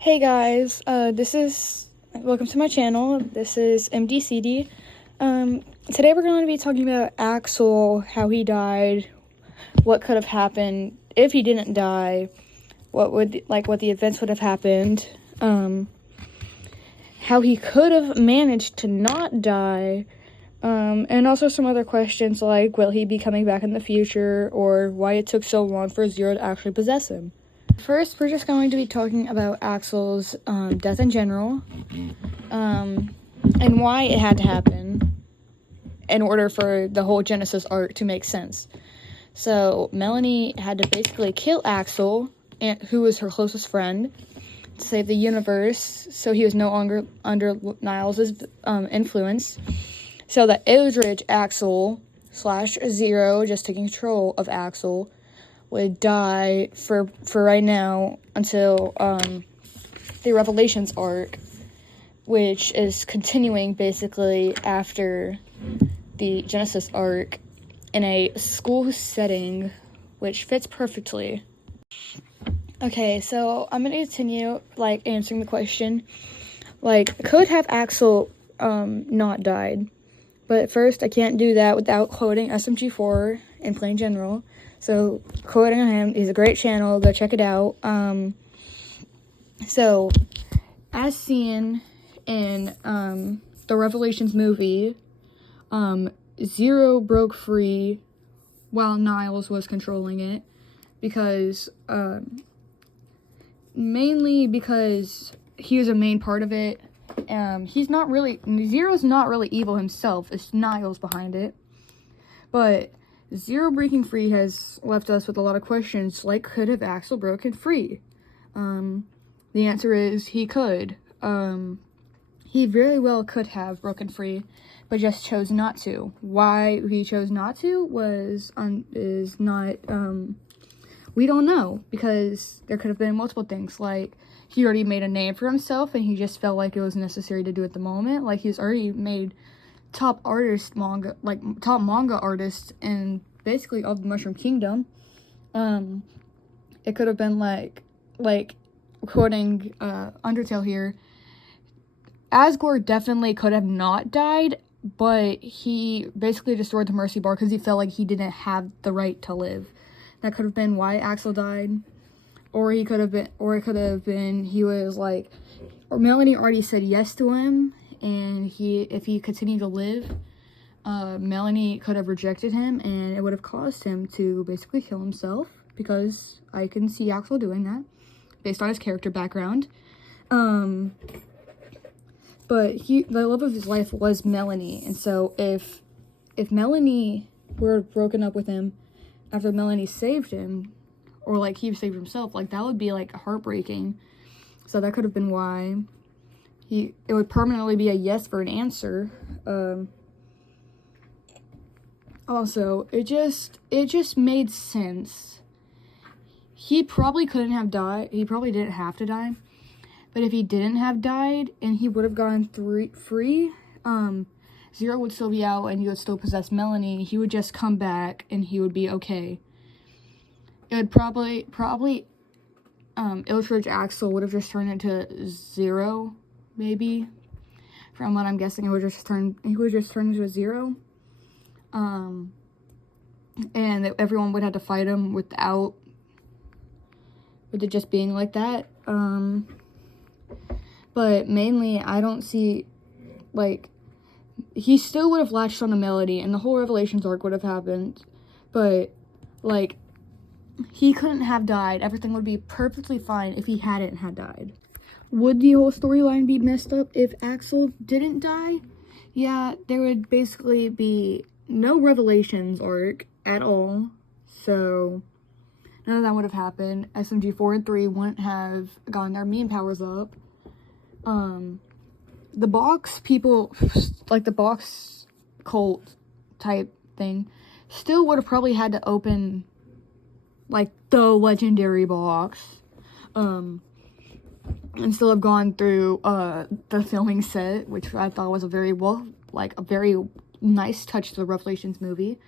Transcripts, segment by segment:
Hey guys, welcome to my channel. This is MDCD. Today we're going to be talking about Axol, how he died, what could have happened if he didn't die, what the events would have happened, how he could have managed to not die, and also some other questions like, will he be coming back in the future, or why it took so long for Zero to actually possess him. First, we're just going to be talking about Axol's death in general, and why it had to happen in order for the whole Genesis arc to make sense. So, Melanie had to basically kill Axol, who was her closest friend, to save the universe, so he was no longer under Niles' influence, so that Eldridge Axol / Zero, just taking control of Axol, would die for right now until the Revelations arc, which is continuing basically after the Genesis arc in a school setting, which fits perfectly. Okay, so I'm gonna continue answering the question, could have Axol not died? But first, I can't do that without quoting SMG4 in plain general. So, quoting on him, he's a great channel, go check it out. So, as seen in the Revelations movie, Zero broke free while Niles was controlling it, because, mainly because he was a main part of it. Zero's not really evil himself, it's Niles behind it. But Zero breaking free has left us with a lot of questions, like, could have Axol broken free? The answer is he could. He very well could have broken free, but just chose not to. Why he chose not to is not, we don't know, because there could have been multiple things, like, he already made a name for himself, and he just felt like it was necessary to do at the moment. Like, he's already made top manga artist in basically all the Mushroom Kingdom. It could have been like quoting Undertale here, Asgore definitely could have not died, but he basically destroyed the Mercy Bar because he felt like he didn't have the right to live. That could have been why Axol died. Or it could have been he was like, or Melanie already said yes to him, and if he continued to live, Melanie could have rejected him, and it would have caused him to basically kill himself, because I can see Axol doing that, based on his character background. But the love of his life was Melanie, and so if Melanie were broken up with him after Melanie saved him, or he saved himself, that would be heartbreaking. So that could have been why it would permanently be a yes for an answer. Also, it just made sense. He probably couldn't have died. He probably didn't have to die. But if he didn't have died and he would have gone free, Zero would still be out and he would still possess Melanie. He would just come back and he would be okay. It would probably Eldridge Axol would have just turned into Zero, maybe. From what I'm guessing, he would just turn into a Zero. And everyone would have to fight him with it just being like that. But mainly, I don't see, he still would have latched on to Melody, and the whole Revelations arc would have happened, but, he couldn't have died. Everything would be perfectly fine if he hadn't had died. Would the whole storyline be messed up if Axol didn't die? Yeah, there would basically be no Revelations arc at all, so none of that would have happened. SMG 4 and 3 wouldn't have gotten their meme powers up. The box people, the box cult type thing, still would have probably had to open the legendary box, and still have gone through the filming set, which I thought was a very nice touch to the Revelations movie.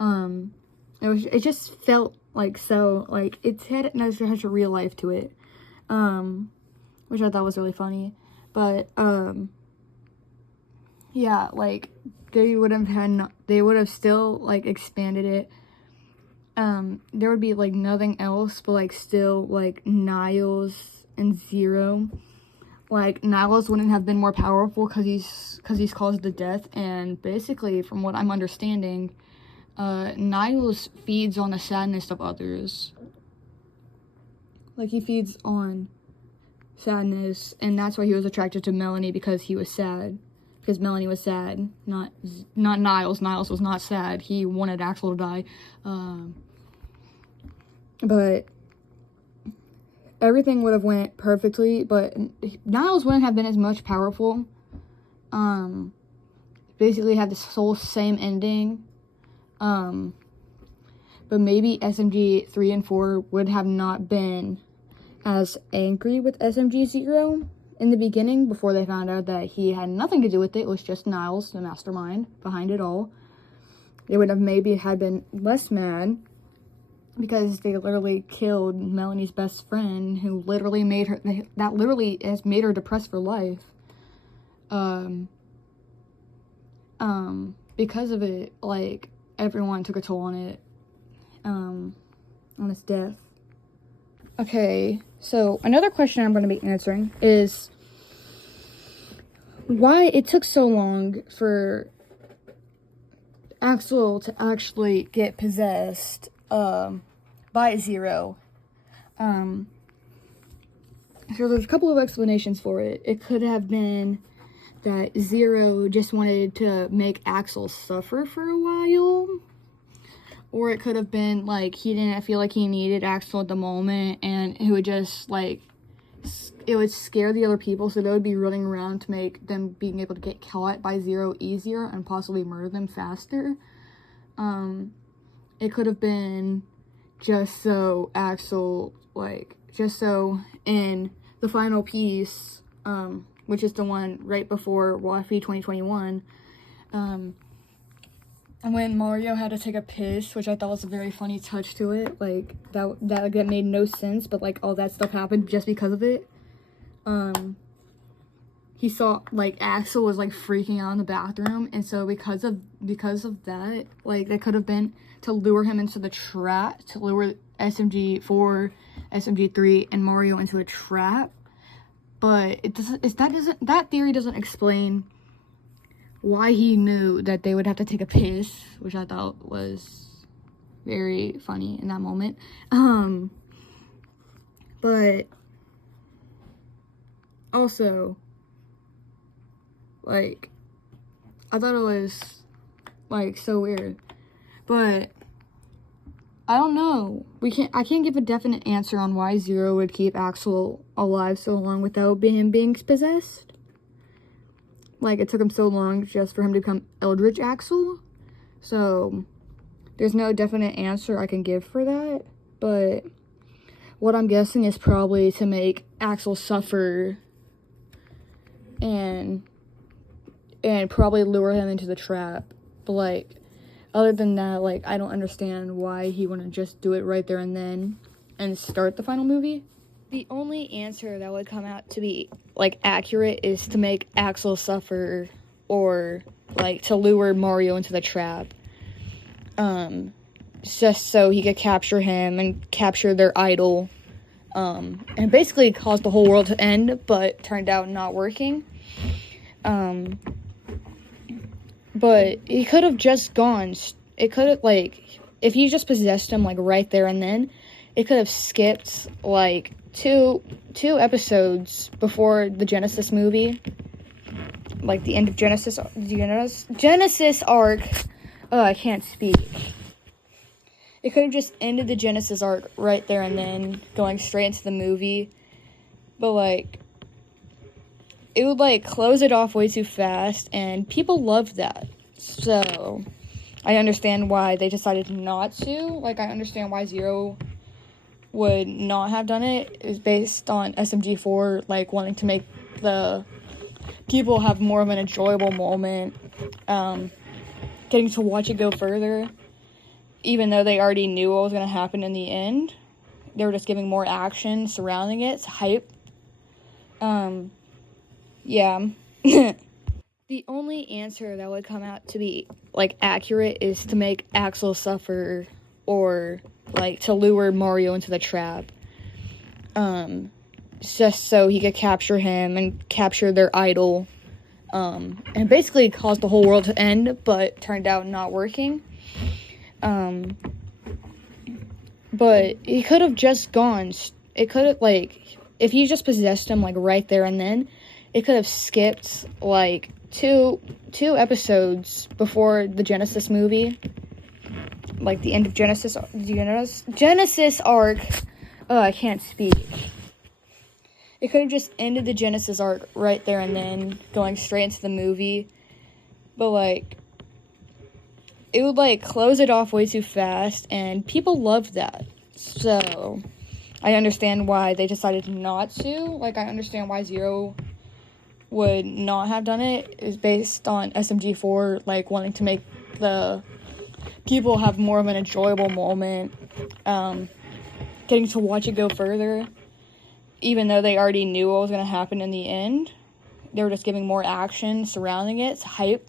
It just felt it had such a real life to it. which I thought was really funny. But, yeah, like, they would have still, like, expanded it. There would be, like, nothing else but, like, still, like, Niles and Zero. Like, Niles wouldn't have been more powerful because he's caused the death, and basically, from what I'm understanding, Niles feeds on the sadness of others. Like, he feeds on sadness, and that's why he was attracted to Melanie, because he was sad. Because Melanie was sad, not Niles. Niles was not sad. He wanted Axol to die. But everything would have went perfectly, but Niles wouldn't have been as much powerful. Basically had this whole same ending. But maybe SMG 3 and 4 would have not been as angry with SMG 0 in the beginning, before they found out that he had nothing to do with it. It was just Niles, the mastermind behind it all. They would have maybe had been less mad, because they literally killed Melanie's best friend, who literally made her, that literally has made her depressed for life. Because of it, like, everyone took a toll on it, on its death. Okay, so another question I'm going to be answering is why it took so long for Axol to actually get possessed, by Zero. So there's a couple of explanations for it. It could have been that Zero just wanted to make Axol suffer for a while. Or it could have been, like, he didn't feel like he needed Axol at the moment, and it would just, like, it would scare the other people, so they would be running around to make them being able to get caught by Zero easier and possibly murder them faster. It could have been just so Axol, like, just so in the final piece, which is the one right before WAFI 2021, when Mario had to take a piss, which I thought was a very funny touch to it, like, that made no sense, but, like, all that stuff happened just because of it. He saw, like, Axol was, like, freaking out in the bathroom, and so because of that, like, that could have been to lure him into the trap, to lure SMG4, SMG3, and Mario into a trap, but that theory doesn't explain why he knew that they would have to take a piss, which I thought was very funny in that moment. But also, like, I thought it was, like, so weird. But I don't know. I can't give a definite answer on why Zero would keep Axol alive so long without him being possessed. Like, it took him so long just for him to become Eldritch Axol. So there's no definite answer I can give for that. But what I'm guessing is probably to make Axol suffer and probably lure him into the trap. But, like, other than that, like, I don't understand why he wouldn't just do it right there and then and start the final movie. The only answer that would come out to be, like, accurate is to make Axol suffer, or, like, to lure Mario into the trap. Just so he could capture him and capture their idol. And basically cause the whole world to end, but turned out not working. But he could have just gone, it could have, like, if he just possessed him, like, right there and then, it could have skipped, like, two episodes before the Genesis movie, like, the end of Genesis arc. Oh, I can't speak. It could have just ended the Genesis arc right there and then, going straight into the movie, but, like, it would, like, close it off way too fast, and people loved that. So I understand why they decided not to. Like, I understand why Zero would not have done it. It was based on SMG4, like, wanting to make the people have more of an enjoyable moment, getting to watch it go further, even though they already knew what was going to happen in the end. They were just giving more action surrounding it, hype. Yeah. The only answer that would come out to be, like, accurate is to make Axol suffer, or, like, to lure Mario into the trap. Just so he could capture him and capture their idol. And basically caused the whole world to end, but turned out not working. But he could have just gone. It could have, like, if he just possessed him, like, right there and then, it could have skipped, like, two episodes before the Genesis movie. Like, the end of Genesis arc. Oh, I can't speak. It could have just ended the Genesis arc right there and then, going straight into the movie. But, like, it would, like, close it off way too fast, and people loved that. So, I understand why they decided not to. Like, I understand why Zero would not have done it. It's based on SMG4, like, wanting to make the people have more of an enjoyable moment, getting to watch it go further. Even though they already knew what was going to happen in the end, they were just giving more action surrounding it. It's hype.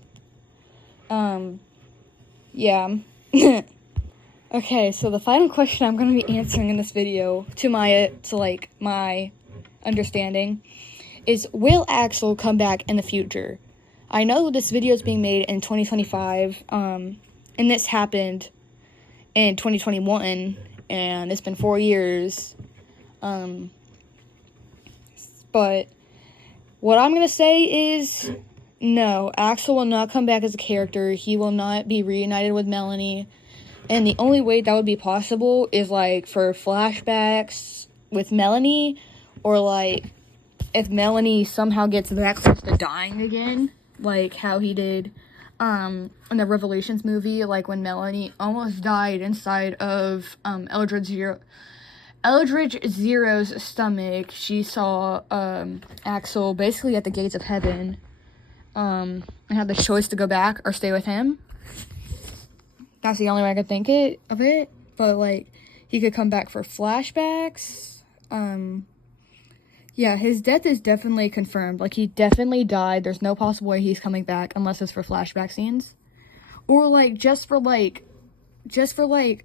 Yeah. Okay, so the final question I'm going to be answering in this video, to my understanding, is, will Axol come back in the future? I know this video is being made in 2025, and this happened in 2021, and it's been 4 years. But what I'm going to say is, no, Axol will not come back as a character. He will not be reunited with Melanie. And the only way that would be possible is, like, for flashbacks with Melanie, or, like, if Melanie somehow gets that close to dying again, like how he did in the Revelations movie, like when Melanie almost died inside of Eldridge Zero's stomach. She saw Axol basically at the gates of heaven, and had the choice to go back or stay with him. That's the only way I could think of it. But, like, he could come back for flashbacks. Yeah, his death is definitely confirmed. Like, he definitely died. There's no possible way he's coming back unless it's for flashback scenes. Or, like, just for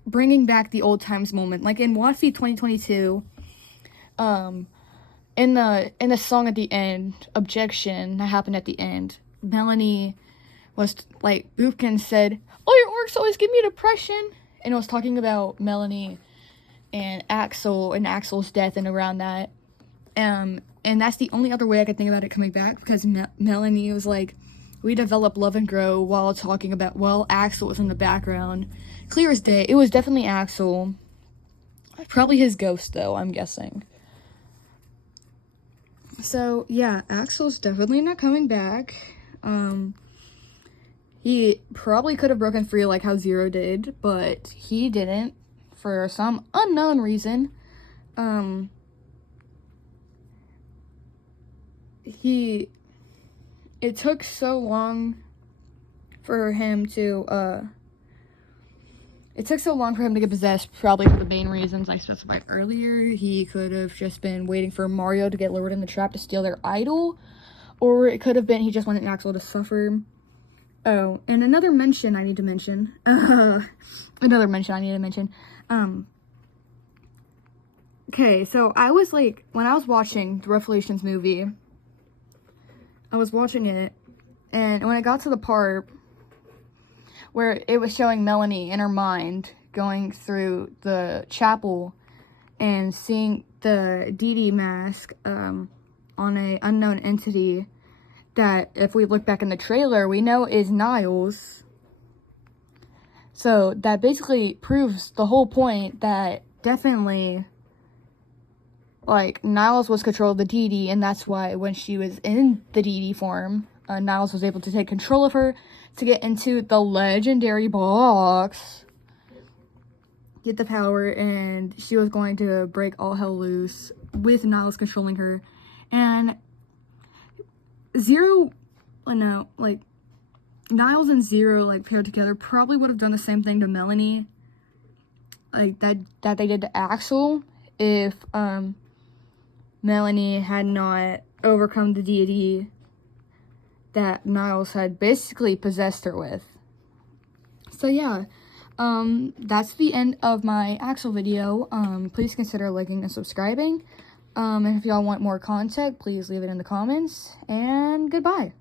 bringing back the old times moment. Like, in Wattfeed 2022, in the song at the end, Objection, that happened at the end, Melanie was, like, Boopkin said, "Oh, your orcs always give me depression." And it was talking about Melanie and Axol and Axol's death and around that. And that's the only other way I could think about it coming back, because Melanie was like, we develop love and grow while talking about, well, Axol was in the background. Clear as day, it was definitely Axol. Probably his ghost, though, I'm guessing. So, yeah, Axol's definitely not coming back. He probably could have broken free like how Zero did, but he didn't, for some unknown reason. It took so long for him to get possessed, probably for the main reasons I specified earlier. He could have just been waiting for Mario to get lured in the trap to steal their idol, or it could have been he just wanted Axol to suffer. Oh, and another mention I need to mention. Okay, so I was like, when I was watching the Revelations movie, I was watching it, and when I got to the part where it was showing Melanie in her mind going through the chapel and seeing the Dee mask on a unknown entity that, if we look back in the trailer, we know is Niles. So that basically proves the whole point that definitely, like, Niles was control of the Dee, and that's why when she was in the Dee form, Niles was able to take control of her to get into the legendary box, get the power, and she was going to break all hell loose with Niles controlling her. And Zero, Niles and Zero, like, paired together, probably would have done the same thing to Melanie, like, that they did to Axol, if, Melanie had not, overcome the deity that Niles had basically possessed her with. So yeah, that's the end of my Axol video. Please consider liking and subscribing. And if y'all want more content, please leave it in the comments. And goodbye.